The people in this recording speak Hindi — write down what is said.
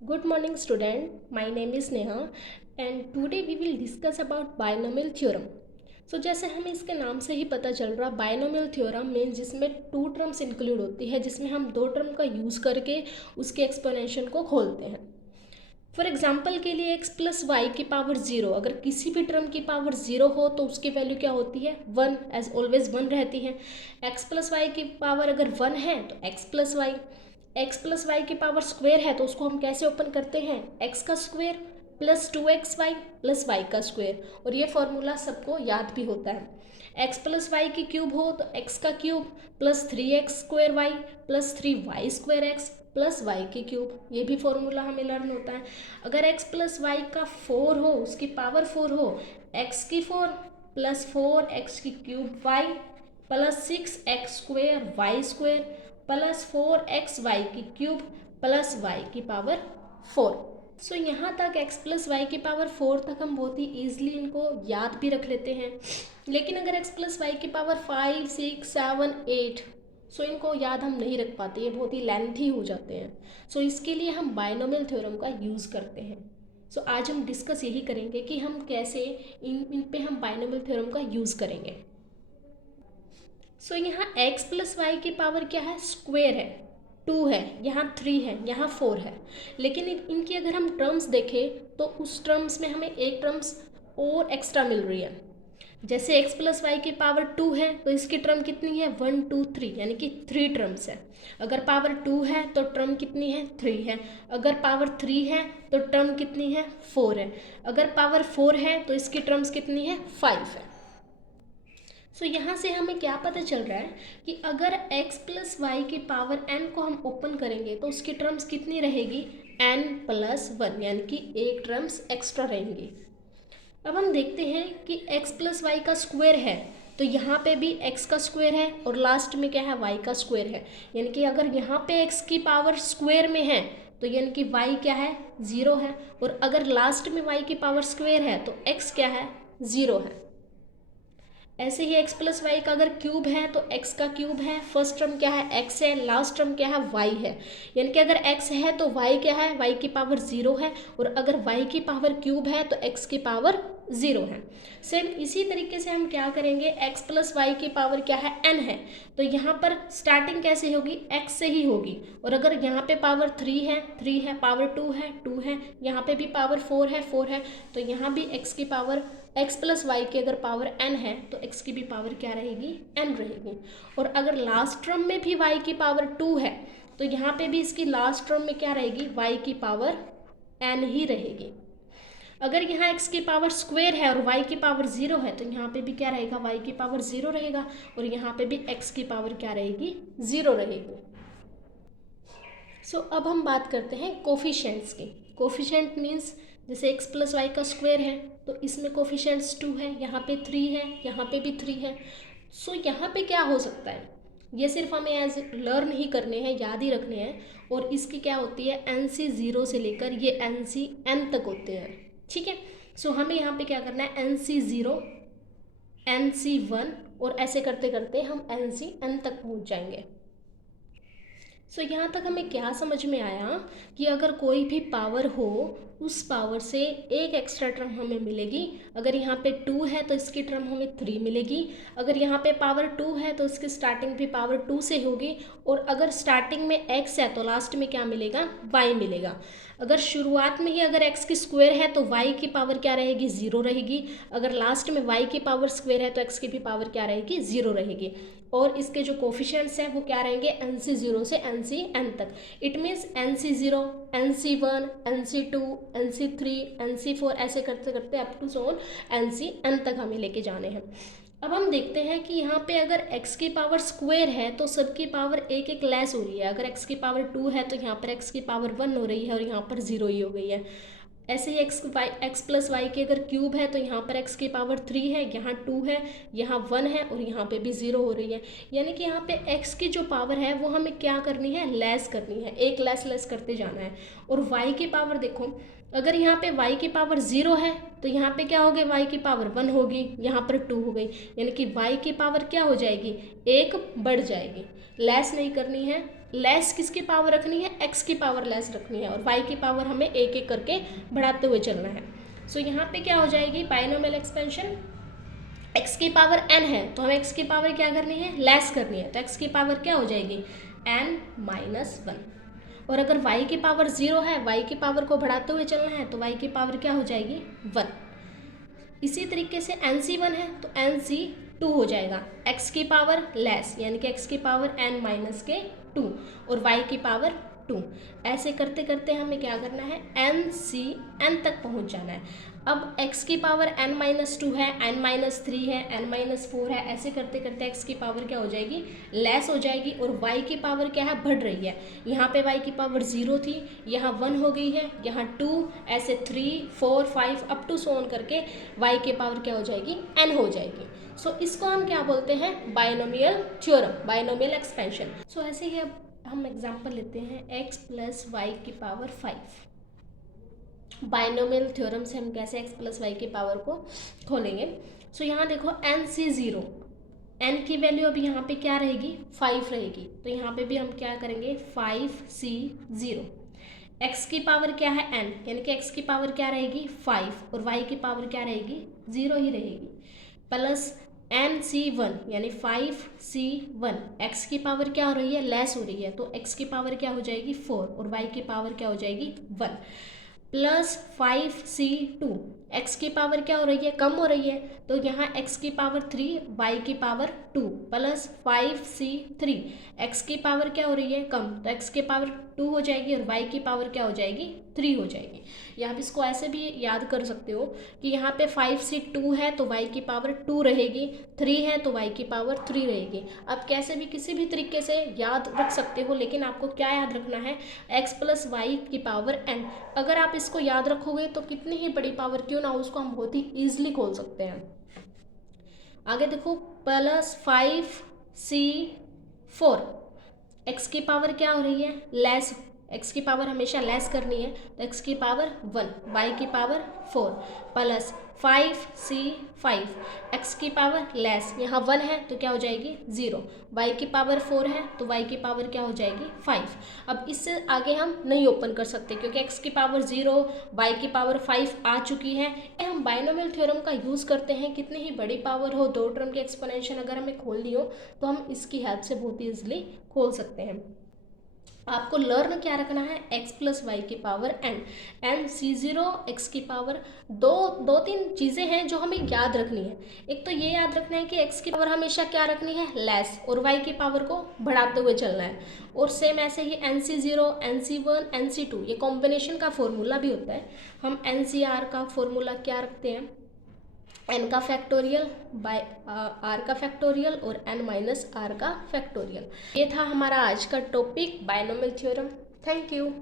Good morning student, my name is Neha and today we will discuss about binomial theorem. So जैसे हमें इसके नाम से ही पता चल रहा बायनोमियल थ्योरम मीन जिसमें टू टर्म्स इंक्लूड होती है, जिसमें हम दो टर्म का यूज़ करके उसके एक्सपोनेंशियल को खोलते हैं। फॉर एग्जाम्पल के लिए x प्लस वाई की पावर ज़ीरो, अगर किसी भी टर्म की पावर ज़ीरो हो तो उसकी वैल्यू क्या होती है, वन, एज ऑलवेज वन रहती है। x प्लस वाई की पावर अगर वन है तो x plus Y, X plus Y की पावर स्क्वेयर है तो उसको हम कैसे ओपन करते हैं, एक्स का square plus two X Y plus Y का स्क्वेयर, और ये फॉर्मूला सबको याद भी होता है। एक्स प्लस वाई की क्यूब हो तो एक्स का cube plus three X square Y plus three Y square X plus Y की क्यूब, ये भी फॉर्मूला हमें लर्न होता है। अगर एक्स प्लस वाई का फोर हो, उसकी पावर फोर हो, एक्स की फोर प्लस फोर एक्स की cube Y plus six X square Y square plus four X Y की क्यूब प्लस वाई की पावर फोर। सो यहाँ तक x प्लस वाई की पावर फोर तक हम बहुत ही ईजिली इनको याद भी रख लेते हैं। लेकिन अगर x प्लस वाई की power five six seven eight, so इनको याद हम नहीं रख पाते, ये बहुत ही लेंथी हो जाते हैं। सो इसके लिए हम बायनोमियल थ्योरम का यूज़ करते हैं। सो आज हम डिस्कस यही करेंगे कि हम कैसे इन पे हम बायनोमियल थ्योरम का यूज़ करेंगे। सो यहाँ x प्लस वाई की पावर क्या है, स्क्वेयर है, टू है, यहाँ थ्री है, यहाँ फोर है। लेकिन इनकी अगर हम टर्म्स देखें तो उस टर्म्स में हमें एक टर्म्स और एक्स्ट्रा मिल रही है। जैसे x प्लस वाई की पावर टू है तो इसकी टर्म कितनी है, वन टू थ्री, यानी कि थ्री टर्म्स है। अगर पावर टू है तो टर्म कितनी है, थ्री है। अगर पावर थ्री है तो टर्म कितनी है, फोर है। अगर पावर फोर है तो इसकी टर्म्स कितनी है, फाइव है। सो यहाँ से हमें क्या पता चल रहा है कि अगर x प्लस वाई की पावर n को हम ओपन करेंगे तो उसकी टर्म्स कितनी रहेगी, n प्लस वन, यानी कि एक टर्म्स एक्स्ट्रा रहेंगी। अब हम देखते हैं कि x प्लस वाई का स्क्वायर है तो यहाँ पे भी x का स्क्वायर है और लास्ट में क्या है, y का स्क्वायर है। यानी कि अगर यहाँ पे x की पावर स्क्वायर में है तो यानी कि y क्या है, ज़ीरो है, और अगर लास्ट में y की पावर स्क्वायर है तो x क्या है, ज़ीरो है। ऐसे ही x प्लस वाई का अगर क्यूब है तो x का क्यूब है, फर्स्ट टर्म क्या है, x है, लास्ट टर्म क्या है, y है। यानी कि अगर x है तो y क्या है, y की पावर ज़ीरो है, और अगर y की पावर क्यूब है तो x की पावर ज़ीरो है। सेम इसी तरीके से हम क्या करेंगे, x प्लस वाई की पावर क्या है, n है, तो यहाँ पर स्टार्टिंग कैसे होगी, x से ही होगी। और अगर यहाँ पे पावर थ्री है, पावर टू है, यहाँ पे भी पावर फोर है, तो यहाँ भी x की पावर, x प्लस वाई की अगर पावर n है तो x की भी पावर क्या रहेगी, n रहेगी। और अगर लास्ट टर्म में भी y की पावर टू है तो यहाँ पे भी इसकी लास्ट टर्म में क्या रहेगी, y की पावर n ही रहेगी। अगर यहाँ x की पावर स्क्वायर है और y की पावर ज़ीरो है तो यहाँ पे भी क्या रहेगा, y की पावर ज़ीरो रहेगा, और यहाँ पे भी x की पावर क्या रहेगी, ज़ीरो रहेगी। सो अब हम बात करते हैं कोफिशिएंट्स की। कोफिशिएंट मीन्स जैसे x प्लस वाई का स्क्वायर है तो इसमें कोफिशिएंट्स टू है, यहाँ पे थ्री है, यहाँ पे भी थ्री है। सो यहाँ पे क्या हो सकता है, ये सिर्फ हमें एज लर्न ही करने हैं, याद ही रखने हैं। और इसकी क्या होती है, एन सी ज़ीरो से लेकर ये एन सी एन तक होते हैं, ठीक है। सो हमें यहाँ पे क्या करना है, N C zero, N C one, और ऐसे करते करते हम एन सी एन तक पहुँच जाएंगे। सो यहाँ तक हमें क्या समझ में आया कि अगर कोई भी पावर हो उस पावर से एक एक्स्ट्रा टर्म हमें मिलेगी। अगर यहाँ पे टू है तो इसकी टर्म हमें थ्री मिलेगी। अगर यहाँ पे पावर टू है तो इसकी स्टार्टिंग भी पावर टू से होगी। और अगर स्टार्टिंग में x है तो लास्ट में क्या मिलेगा, y मिलेगा। अगर शुरुआत में ही अगर x की स्क्वायर है तो y की पावर क्या रहेगी, ज़ीरो रहेगी। अगर लास्ट में y की पावर स्क्वायर है तो x की भी पावर क्या रहेगी, ज़ीरो रहेगी। और इसके जो कोफिशिएंट्स हैं वो क्या रहेंगे, एन सी ज़ीरो से एन सी एन तक। It means N C zero, N C one, N C two, N C three, N C four, ऐसे करते करते अप टू सोन एन सी एन तक हमें लेके जाने हैं। अब हम देखते हैं कि यहाँ पे अगर x की पावर स्क्वायर है तो सबकी पावर एक एक लेस हो रही है। अगर x की पावर टू है तो यहाँ पर x की पावर वन हो रही है और यहाँ पर ज़ीरो ही हो गई है। ऐसे ही एक्स प्लस वाई की अगर क्यूब है तो यहाँ पर x की पावर थ्री है, यहाँ टू है, यहाँ वन है, और यहाँ पे भी ज़ीरो हो रही है। यानी कि यहाँ पे x की जो पावर है वो हमें क्या करनी है, लेस करनी है, एक लेस करते जाना है। और y की पावर देखो, अगर यहाँ पे y की पावर ज़ीरो है तो यहाँ पे क्या हो गई, y की पावर वन होगी, यहाँ पर टू हो गई। यानी कि y की पावर क्या हो जाएगी, एक बढ़ जाएगी, लेस नहीं करनी है, लेस किसकी पावर रखनी है, x की पावर लेस रखनी है, और y की पावर हमें एक एक करके बढ़ाते हुए चलना है। सो यहाँ पे क्या हो जाएगी, बाइनोमियल एक्सपेंशन x की पावर n है तो हमें x की पावर क्या करनी है, लेस करनी है, तो x की पावर क्या हो जाएगी n-1। और अगर y की पावर 0 है, y की पावर को बढ़ाते हुए चलना है, तो y की पावर क्या हो जाएगी 1। इसी तरीके से nc1 है तो nc2 हो जाएगा, x की पावर लेस यानी कि x की पावर n-2 और y की पावर 2। ऐसे करते करते हमें क्या करना है, n तक पहुंच जाना है। अब x की पावर n-2 है, n-3 है, n-4 है, ऐसे करते करते x की पावर क्या हो जाएगी, लेस हो जाएगी, और y की पावर क्या है, बढ़ रही है। यहाँ पे y की पावर 0 थी, यहाँ 1 हो गई है, यहाँ 2, ऐसे 3, 4, 5 अप टू सो ऑन करके y की पावर क्या हो जाएगी, n हो जाएगी। सो इसको हम क्या बोलते हैं, बाइनोमियल थ्योरम, बाइनोमियल एक्सपेंशन। सो ऐसे ही अब हम एग्जाम्पल लेते हैं x प्लस वाई की पावर 5। बाइनोमियल थ्योरम से हम कैसे x प्लस वाई की पावर को खोलेंगे। सो यहाँ देखो nc0, n की वैल्यू अभी यहाँ पे क्या रहेगी, 5 रहेगी, तो यहाँ पे भी हम क्या करेंगे 5c0। x की पावर क्या है n, यानी कि x की पावर क्या रहेगी 5 और y की पावर क्या रहेगी 0 ही रहेगी, प्लस nc1 यानी 5c1। x की पावर क्या हो रही है, लेस हो रही है, तो x की पावर क्या हो जाएगी 4 और y की पावर क्या हो जाएगी 1, प्लस 5c2। x की पावर क्या हो रही है, कम हो रही है, तो यहाँ x की पावर 3, y की पावर 2, प्लस 5c3। x की पावर क्या हो रही है, कम, तो x की पावर 2 हो जाएगी और y की पावर क्या हो जाएगी 3 हो जाएगी। यहाँ पे इसको ऐसे भी याद कर सकते हो कि यहाँ पे 5c2 है तो y की पावर 2 रहेगी, 3 है तो y की पावर 3 रहेगी। अब कैसे भी किसी भी तरीके से याद रख सकते हो, लेकिन आपको क्या याद रखना है, x प्लस वाई की पावर n। अगर आप इसको याद रखोगे तो कितनी ही बड़ी पावर क्यों ना हो, उसको हम बहुत ही ईजिली खोल सकते हैं। आगे देखो, प्लस 5c4, x की पावर क्या हो रही है, लेस, x की पावर हमेशा लेस करनी है, तो x की पावर 1, y की पावर 4, प्लस 5c5, x की पावर लेस, यहाँ 1 है तो क्या हो जाएगी 0, y की पावर 4 है तो y की पावर क्या हो जाएगी 5। अब इससे आगे हम नहीं ओपन कर सकते क्योंकि x की पावर 0, y की पावर 5 आ चुकी है। हम बाइनोमियल थ्योरम का यूज़ करते हैं, कितनी ही बड़ी पावर हो, दो टर्म की एक्सपोनेंशियल अगर हमें खोलनी हो तो हम इसकी हेल्प से बहुत ही ईजिली खोल सकते हैं। आपको लर्न क्या रखना है, x प्लस वाई की पावर n c0 x की पावर, दो तीन चीज़ें हैं जो हमें याद रखनी है। एक तो ये याद रखना है कि x की पावर हमेशा क्या रखनी है, लेस, और y की पावर को बढ़ाते हुए चलना है। और सेम ऐसे ही nc0 nc1 nc2 ये कॉम्बिनेशन का फॉर्मूला भी होता है। हम ncr का फॉर्मूला क्या रखते हैं, n का फैक्टोरियल बाय r का फैक्टोरियल और n माइनस r का फैक्टोरियल। ये था हमारा आज का topic binomial theorem. Thank you.